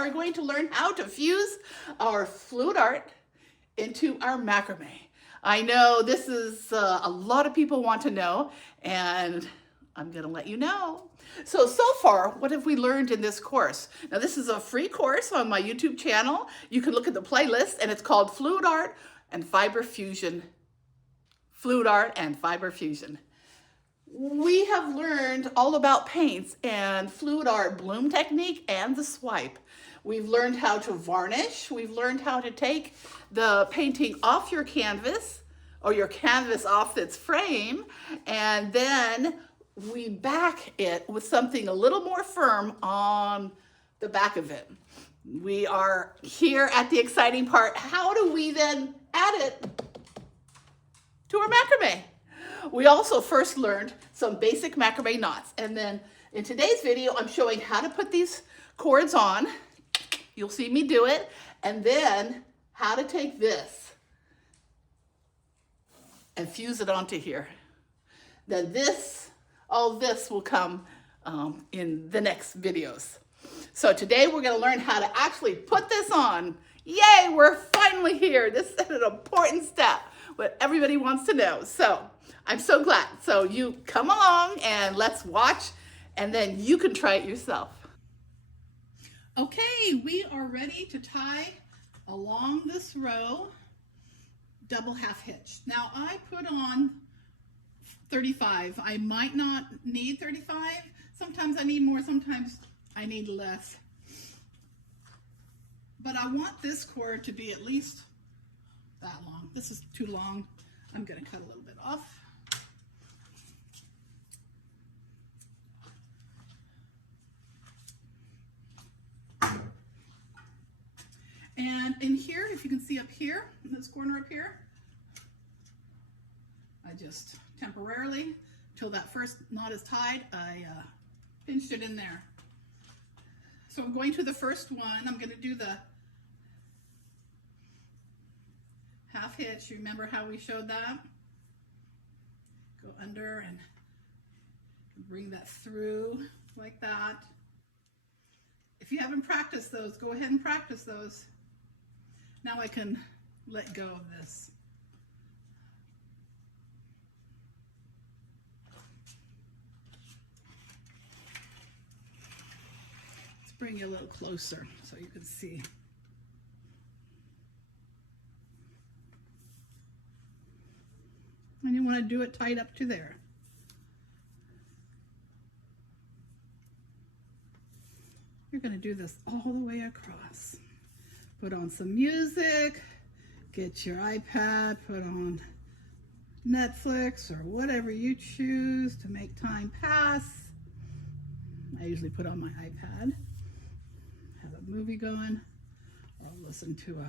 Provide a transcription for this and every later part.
are going to learn how to fuse our fluid art into our macrame. I know this is a lot of people want to know, and I'm going to let you know. So far, what have we learned in this course? Now, this is a free course on my YouTube channel. You can look at the playlist, and it's called Fluid Art and Fiber Fusion. Fluid Art and Fiber Fusion. We have learned all about paints and fluid art bloom technique and the swipe. We've learned how to varnish. We've learned how to take the painting off your canvas or your canvas off its frame, and then we back it with something a little more firm on the back of it. We are here at the exciting part. How do we then add it to our macrame? We also first learned some basic macrame knots, and then in today's video I'm showing how to put these cords on. You'll see me do it, and then how to take this and fuse it onto here. Then all this will come in the next videos. So today we're going to learn how to actually put this on. Yay, we're finally here. This is an important step, what everybody wants to know. So I'm so glad. So you come along and let's watch, and then you can try it yourself. Okay, we are ready to tie along this row double half hitch. Now I put on 35. I might not need 35. Sometimes I need more, sometimes I need less. But I want this cord to be at least that long. This is too long. I'm going to cut a little bit off. And in here, if you can see up here, in this corner up here, I just temporarily, till that first knot is tied, I pinched it in there. So I'm going to the first one. I'm going to do the half hitch. Remember how we showed that? Go under and bring that through like that. If you haven't practiced those, go ahead and practice those. Now I can let go of this. Let's bring you a little closer so you can see. And you want to do it tight up to there. You're going to do this all the way across. Put on some music, get your iPad, put on Netflix or whatever you choose to make time pass. I usually put on my iPad, have a movie going, or I'll listen to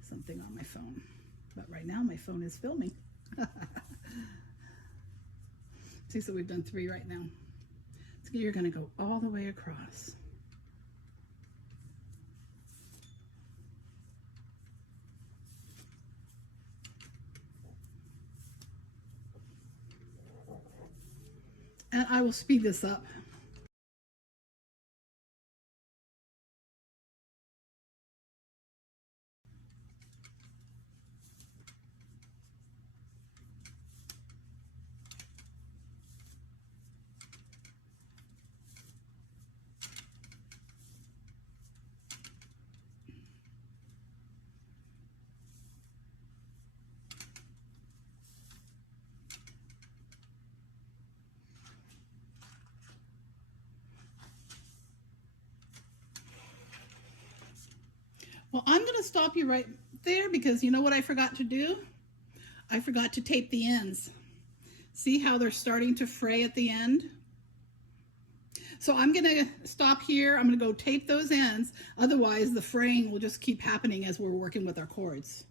something on my phone. But right now my phone is filming. See, so we've done 3 right now. So you're going to go all the way across. And I will speed this up. Well, I'm going to stop you right there because you know what I forgot to do? I forgot to tape the ends. See how they're starting to fray at the end? So I'm going to stop here. I'm going to go tape those ends. Otherwise, the fraying will just keep happening as we're working with our cords.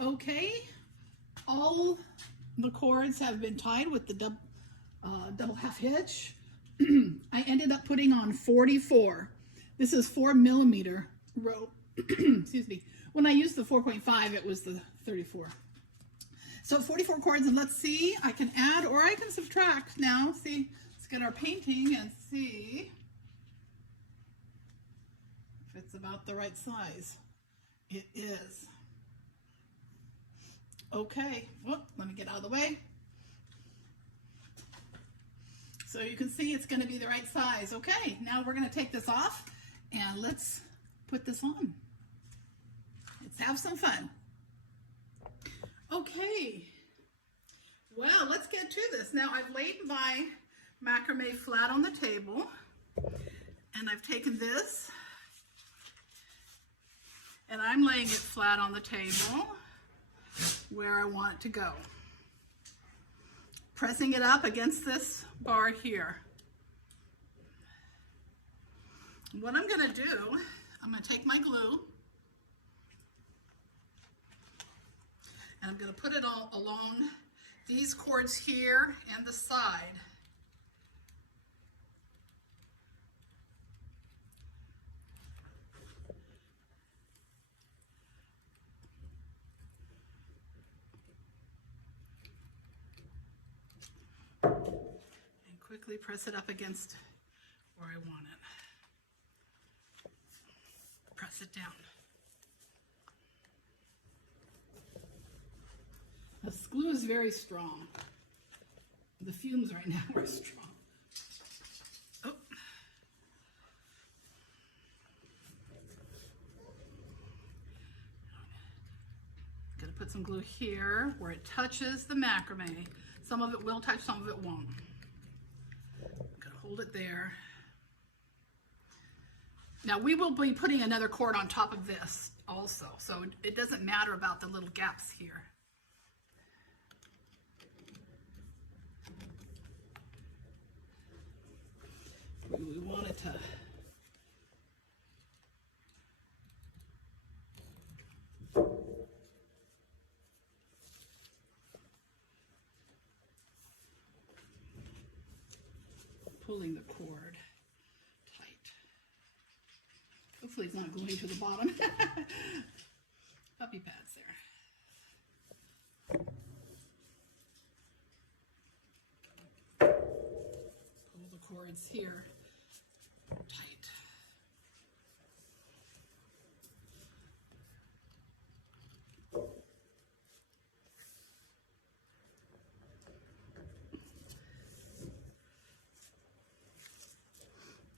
Okay, all the cords have been tied with the double half hitch. I ended up putting on 44. This is 4mm rope. Excuse me. When I used the 4.5, it was the 34. So 44 cords, and let's see, I can add or I can subtract now. See get our painting and see if it's about the right size. It is. Okay, whoop, let me get out of the way. So you can see it's going to be the right size. Okay, now we're going to take this off and let's put this on. Let's have some fun. Okay, well, let's get to this. Now I've laid my macrame flat on the table, and I've taken this and I'm laying it flat on the table where I want it to go. Pressing it up against this bar here. What I'm going to do, I'm going to take my glue and I'm going to put it all along these cords here and the side. And quickly press it up against where I want it. Press it down. This glue is very strong. The fumes right now are strong. Oh. Gonna put some glue here where it touches the macrame. Some of it will touch, some of it won't. Gonna hold it there. Now we will be putting another cord on top of this also, so it doesn't matter about the little gaps here. We want it to pulling the cord tight. Hopefully it's not gluing to the bottom. Puppy pads there. Pull the cords here tight.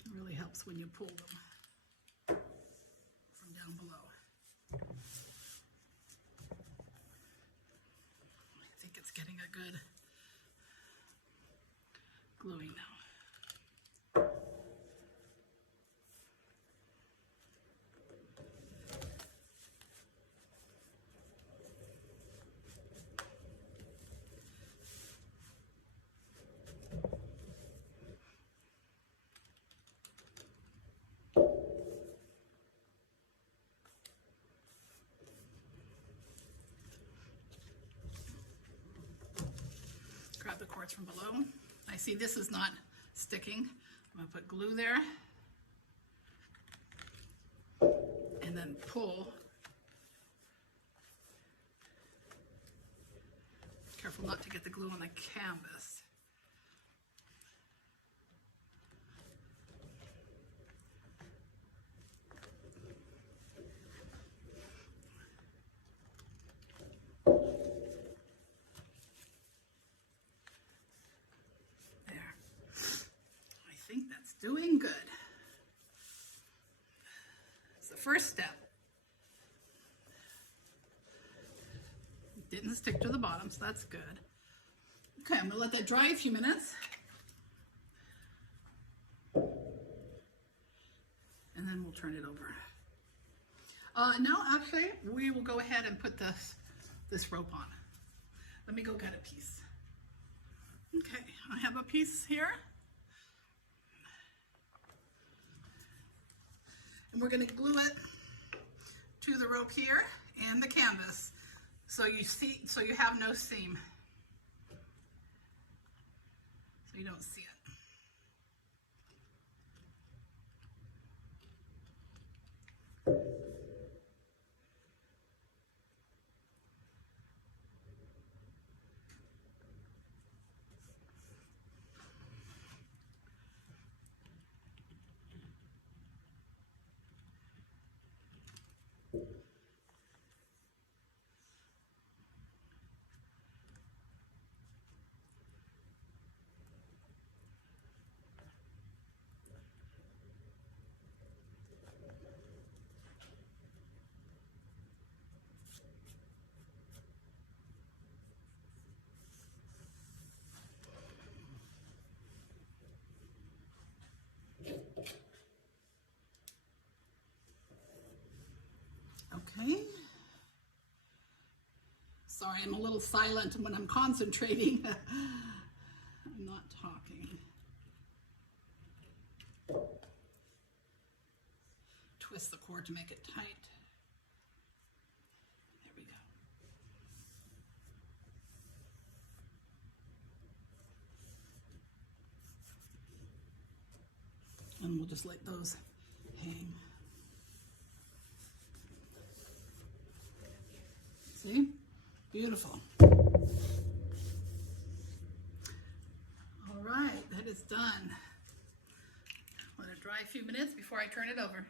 It really helps when you pull them from down below. I think it's getting a good gluing now. Grab the cords from below. I see this is not sticking. I'm going to put glue there and then pull. Careful not to get the glue on the canvas. I think that's doing good. It's the first step. It didn't stick to the bottom, so that's good. Okay, I'm gonna let that dry a few minutes. And then we'll turn it over. Now, actually, we will go ahead and put this rope on. Let me go get a piece. Okay, I have a piece here. And we're going to glue it to the rope here and the canvas so you have no seam. So you don't see it. sorry, I'm a little silent when I'm concentrating. I'm not talking. Twist the cord to make it tight. There we go. And we'll just let those hang. See? Beautiful. All right, that is done. Let it dry a few minutes before I turn it over.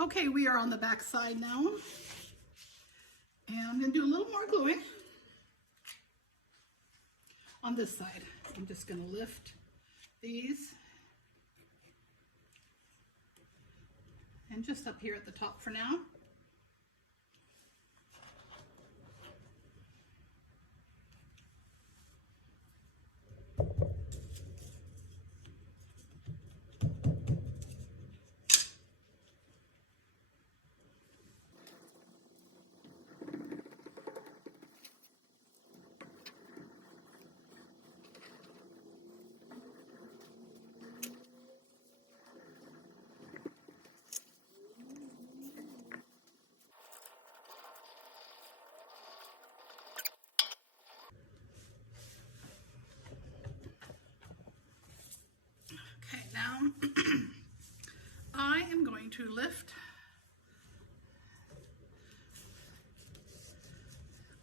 Okay, we are on the back side now. And I'm going to do a little more gluing on this side. I'm just going to lift these and just up here at the top for now. Okay, now I am going to lift.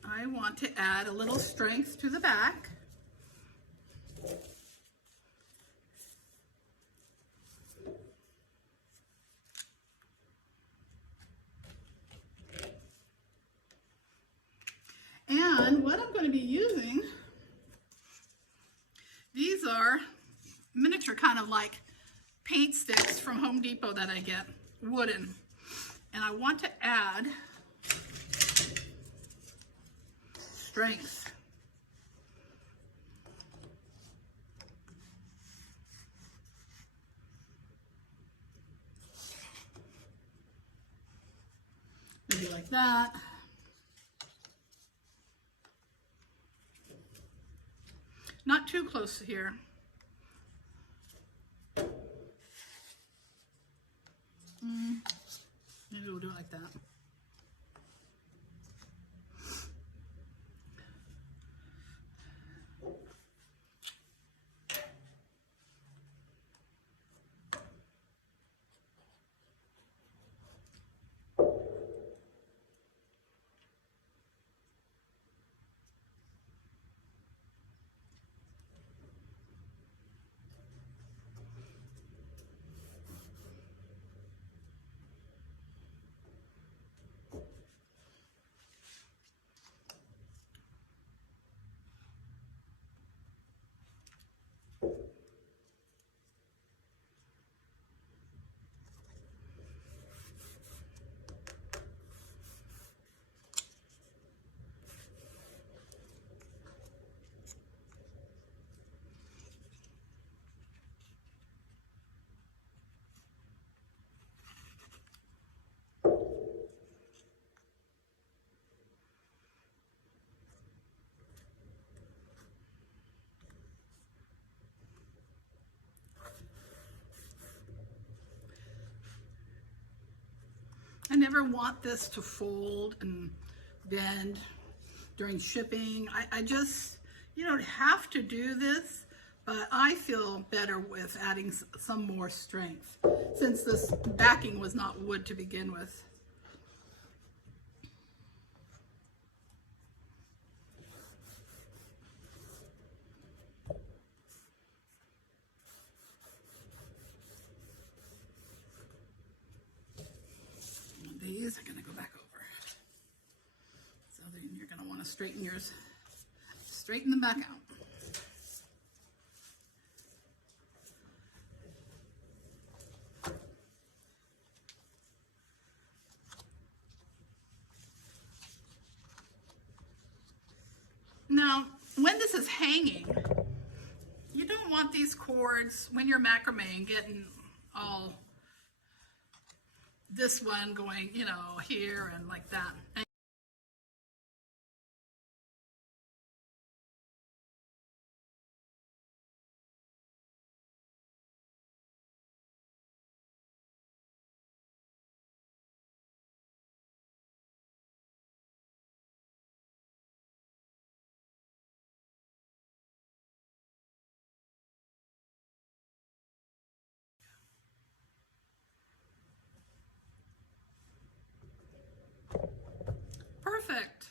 I want to add a little strength to the back. And what I'm going to be using, these are miniature kind of like paint sticks from Home Depot that I get, wooden. And I want to add strength. Maybe like that. Not too close here. Maybe we'll do it like that. I never want this to fold and bend during shipping. I just, you don't have to do this, but I feel better with adding some more strength since this backing was not wood to begin with. These are going to go back over. So then you're going to want to straighten yours straighten them back out. Now, when this is hanging, you don't want these cords, when you're macrameing, getting all, this one going, you know, here and like that. Perfect.